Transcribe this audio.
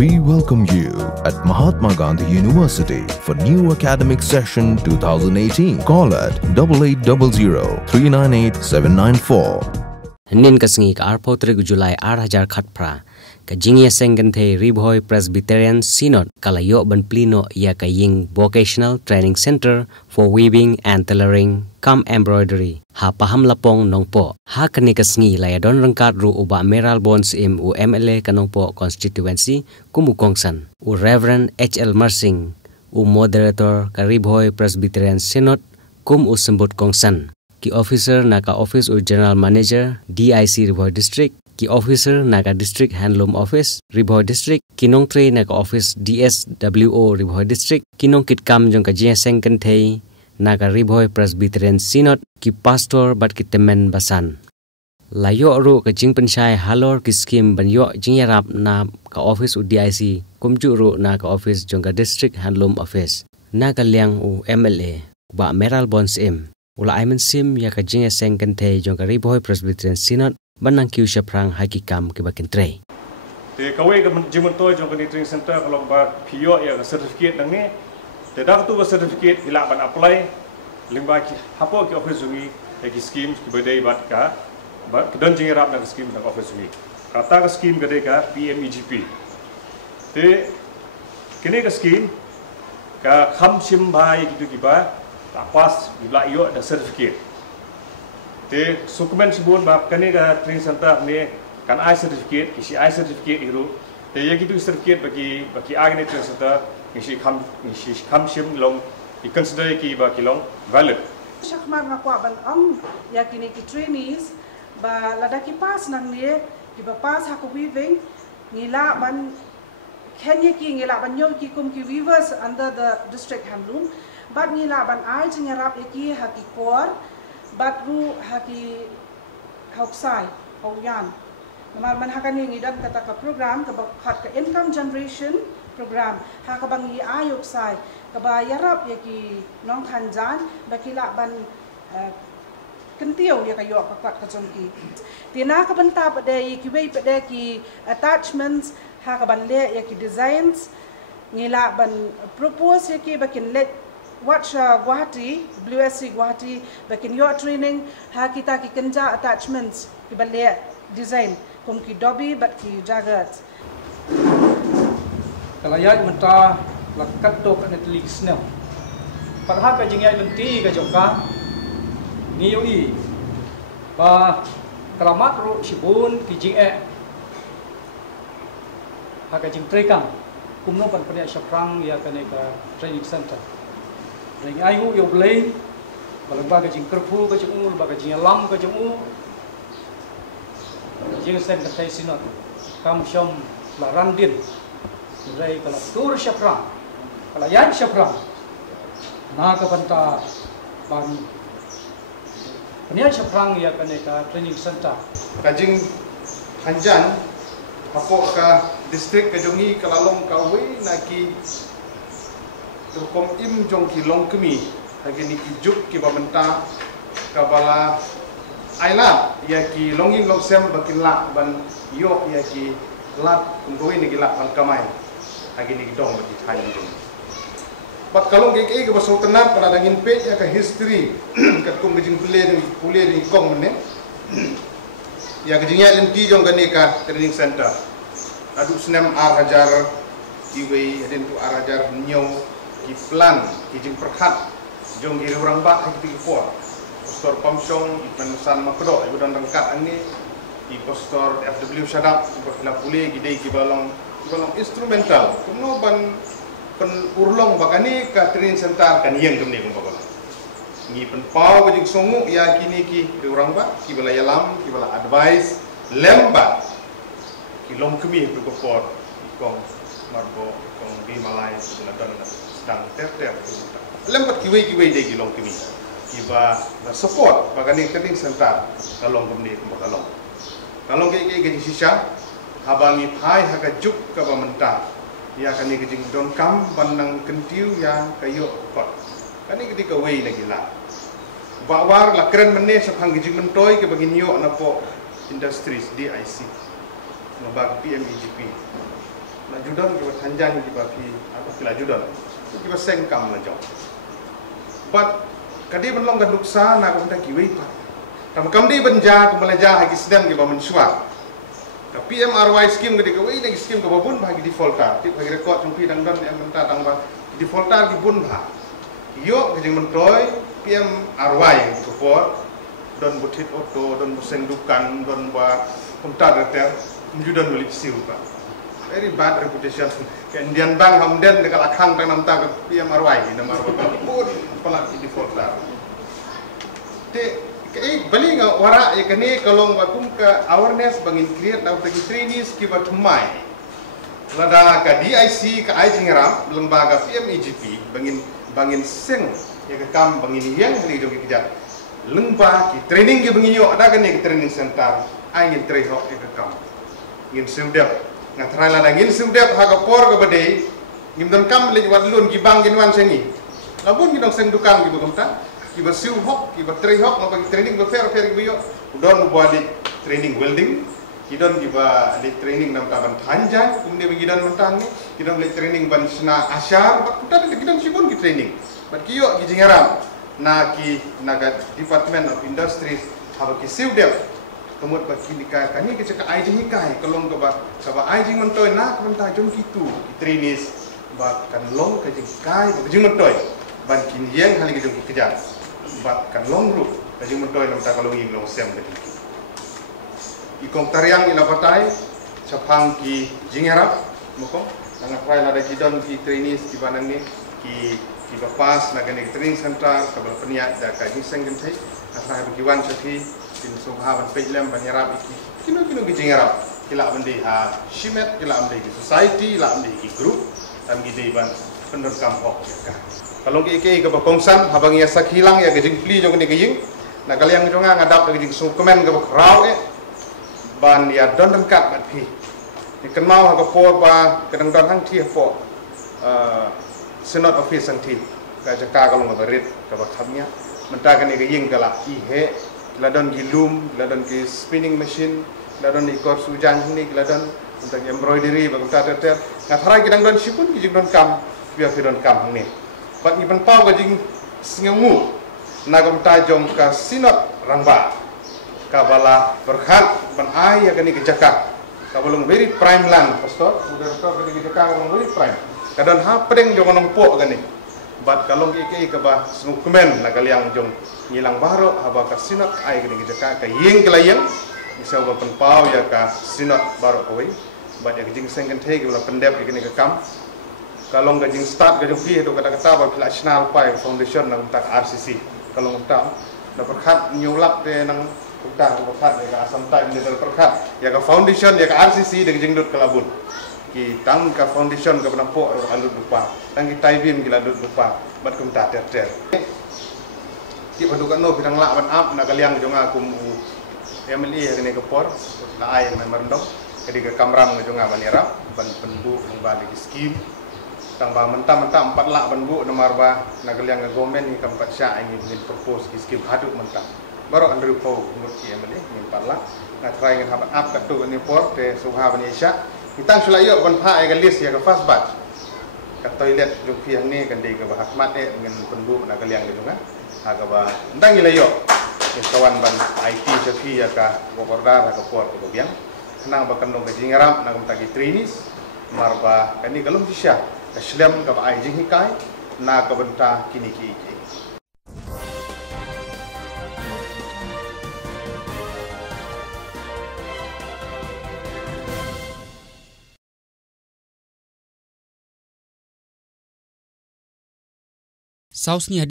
We welcome you at Mahatma Gandhi University for new academic session 2018. Call at 8800 398 794. Nin kasengi ka arpo trig Julai 2000 khatpra ka jingya sengente Ribhoy Presbyterian Synod kalayo ban plino ya ka ying Vocational Training Center for Weaving and Tailoring kam embroidery ha paham lapong nongpo ha kani kasengi layadon rengkat ru uba Meral Bonds im u MLA kanongpo constituency kumukongsan u Reverend HL Marsing u moderator ka Ribhoy Presbyterian Synod kum u sembut kongsan ki officer naka office u general manager DIC Ribhoy district ki officer naka district handloom office Ribhoy district kinong tre naka office DSWO Ribhoy district kinong kitkam jong ka jeseng kentei naka Ribhoy Presbyterian Synod ki pastor bat ki temen basan layo ru ka jing pensyai halor ki skim banyo jing yarap na ka office u DIC kumju ru naka office jong ka district handloom office naka liang u MLA ba Meral Bonds im ula aimen sim ya ka jinga seng kente jong ka Ribhoy Presbyterian Synod banang kiu shaprang hakikam ki bakin tre te kawe ka jimun toy jong ka training center kalau ba pio ya ka certificate nang ni te dak tu ka certificate ila ban apply limba ki hapo ki office sungi ya ki scheme ki bedai bat ka ba kedon jinga rap na scheme nang office sungi kata ka scheme gade ka PMEGP te kini ka scheme ka kham sim bhai gitu ki ba pas bila iyo ada sertifikat. Te dokumen sebut bab kani ka training center ni kan ai sertifikat, isi ai sertifikat itu. Te ya gitu sertifikat bagi agni training center isi kham sim long i-consider ki ba kilong valid. Syakmar ngakwa ban ang ya kini ki trainees ba ladaki pas nang ni ki ba pas ha ko weaving ngila ban Kenya ki ngila ban nyo ki kum ki weavers under the district handloom bat ngila ban ai jingarap iki haki kor bat ru haki hauksai hauyan namal man hakani ngidan kata ka program ka khat ka income generation program ha ka bang i ayuksai ka ba yarap yaki nong khanjan bakila ban kentiau ya kayo ka kwat ka jongki tina ka banta pade ki wei pade ki attachments ha ka ban le yaki designs ngila ban propose yaki bakin let watch Guwahati, WSC Guwahati, bakin your training, ha kita ki kenja attachments, ki balik design, kum ki dobi, bat ki jagat. Kalayat menta lakat to kan netlik snel. Parha ka jingai lenti ka joka, niyoi, ba kalamat ro sibun ki jingai, ha ka jing trekang, kumno pan pania syaprang ya ka training center. Ring ayu yo blay balagba ka jing kerpu ka jing ul baga jing lam ka jing u jing sen ka tai sinot kam shom la randin rai kala tur syapra kala yan syapra na ka banta ban pania syaprang ya ka training center ka jing hanjan apo ka district ka jongi kalalong ka we na ki Tukom im jong ki long kemi hagi ni ki juk ki babenta kabala aila ya ki longin long sem bakin la ban yo ya ki lat kumdoi ni gila ban kamai hagi ni dong bagi thai ni bat kalong ke ke baso tenap kana dangin pe ya ka history kat kum gijing pule ni kong mene ya gijing ya lenti jong ka ni ka training center adu senem ar hajar kiwe adin tu ar hajar nyo ki plan ki jing perkhat jong iri orang ba ki por postor pamsong ipan san makdo ibu dan rengkat ani i postor FW shadap berkena pule gidei ki balong instrumental kuno ban pen urlong bakani ka training center kan yang kemni kum bagala ngi pen pau jing songu ya kini ki orang ba ki bala yalam ki bala advice lemba ki long kemi tu ko por kong marbo kong di malai sula dan sedang ter lempat kiwe de gilong kimi kiba support bagani training center kalong kemni kum kalong kalong ke sisa habangi phai haga juk ka bamenta ya kani gejing don kam bandang kentiu ya kayo pot kani ketika we lagi la bawar la keren menne saphang gejing mentoy ke bagin yo na po industries DIC no bag PMEGP na judan ki tanjang ki ba fi apa kila judan ki ba sengkam la jong but kadi ban long kan luksa na ko ta ki wei pa tam kam di banja ko malaja ha ki sedam ki ba mensuat ka PMRY scheme ke ko wei na scheme ko ba bun ba ki default ta ti ba record chung pi dang don em ta dang ba default ta ki bun ba yo ke jing mentoy PMRY ko for don butit auto don buseng dukan don ba komtar retel judan wali siu ba very bad reputation ke Indian Bank hamden dekat akhang tang nam ta ke PMRY nama ba pun pala di default tar te ke bali nga wara ya kani kalong ba kum ka awareness bangin create na bagi trainees ki ba thumai lada ka DIC ka ai jingram lembaga PMEGP bangin seng ya ka kam bangin yang ni do ki kijat lengba ki training ki bangin yo ada kan ni training center ai ngin trai hok ki kam ngin sudap ngatrai la ngin sudap ha ka por ka bade ngim don kam le wat lun ki bang ngin wan sengi labun ki dong seng dukan ki bagam ta ki ba siu hok ki ba trai hok ma bagi training ba fair ki yo don buat di training welding ki don ki ba di training nam ta ban thanjang kumne bagi don mentang ni ki don le training ban sna asyar ba kuta ki don sibun ki training bat ki yo ki jingaram na ki naga Department of Industries haba ki siudep kemut bagi nikah kani ke cakap ai jing kai kalong ke ba ai jing mentoy na kenta jom kitu ki trainees ba kan long ke jing kai ba jing mentoy ban kin yang hal ke jom ki kejar ba kan long ru ke jing mentoy nam ta kalong ing long sem ke ki kong tariang ila patai chapang ki jingarap moko nang aprai la da ki don ki trainees ki banang ni ki bapas na gani training center kabel peniat da ka jing seng gentai asah bagi wan chathi tin subha ban peilem ban yarab iki kino ki jingarap kila bandi ha shimet kila bandi ki society la bandi ki group tam gi dei ban pendor kampok ka kalau ki ke ba kongsan habang ya sak hilang ya gejing pli jong ni gejing na kaliang jonga ngadap gejing su komen ga raw ban ya don dan kat bat pi ni kan mau ha ko por ba kadang don hang thi po Senate office anti ka jaka kalau ngabarit ka bakhamnya menta kan ni gejing kala ihe ladon gilum ladon ki spinning machine ladon ikor sujan ni ladon untuk embroidery bagum ter ngathara kidang don sipun ki don kam biar don kam ni bat ni ban pau gajing singamu nagam tajong ka sinot rangba ka bala berkhat ban ai ya kani kejaka ka belum very prime land pastor sudah ka kani kejaka belum very prime kadang ha pedeng jong nong po gani bat kalong ke ba smukumen na kaliang jong ngilang baro haba ka sinot ai gani kejaka ka yeng kelayang bisa ba penpau ya ka sinot baro koi bat ya jing sengken thei ke pendep gani ka kam kalong gajing start gajing pi itu kata-kata ba national pai foundation nang tak RCC kalong ta na perkhat nyulak de nang utah perkhat ya asam time de perkhat ya ka foundation ya ka RCC de gajing dut kelabun ki tang ka foundation ka penampo alut lupa tang ki taibim ki ladut lupa bat kum ta ter ki padukan no bidang la ban ap na kaliang jong aku MLE ne ka por la ai member ndok kadi ka kamram jong ban era ban penbu ban di skim tang ba mentah-mentah 4 lak ban bu nomor ba na kaliang government ni kampat sya ingin propose ki skim haduk mentah baru andru po ngut ki MLE ni 4 lak na try ngin habat ap ka tu ni por te subha ban isya Itang sulayo kon pa ay galis ya ka fast batch ka toilet jung piang ni kan de ka bahakmat dengan penbu na kaliang gitu kan aga ba ndang ilayo ni kawan ban IT sapi ya ka bokordar ka por ko biang nang ba kanong ka jingaram na tagi trainees marba kani kalum sisya ka shlem ka ba ay jing hikai na ka benta kini ki Sausnya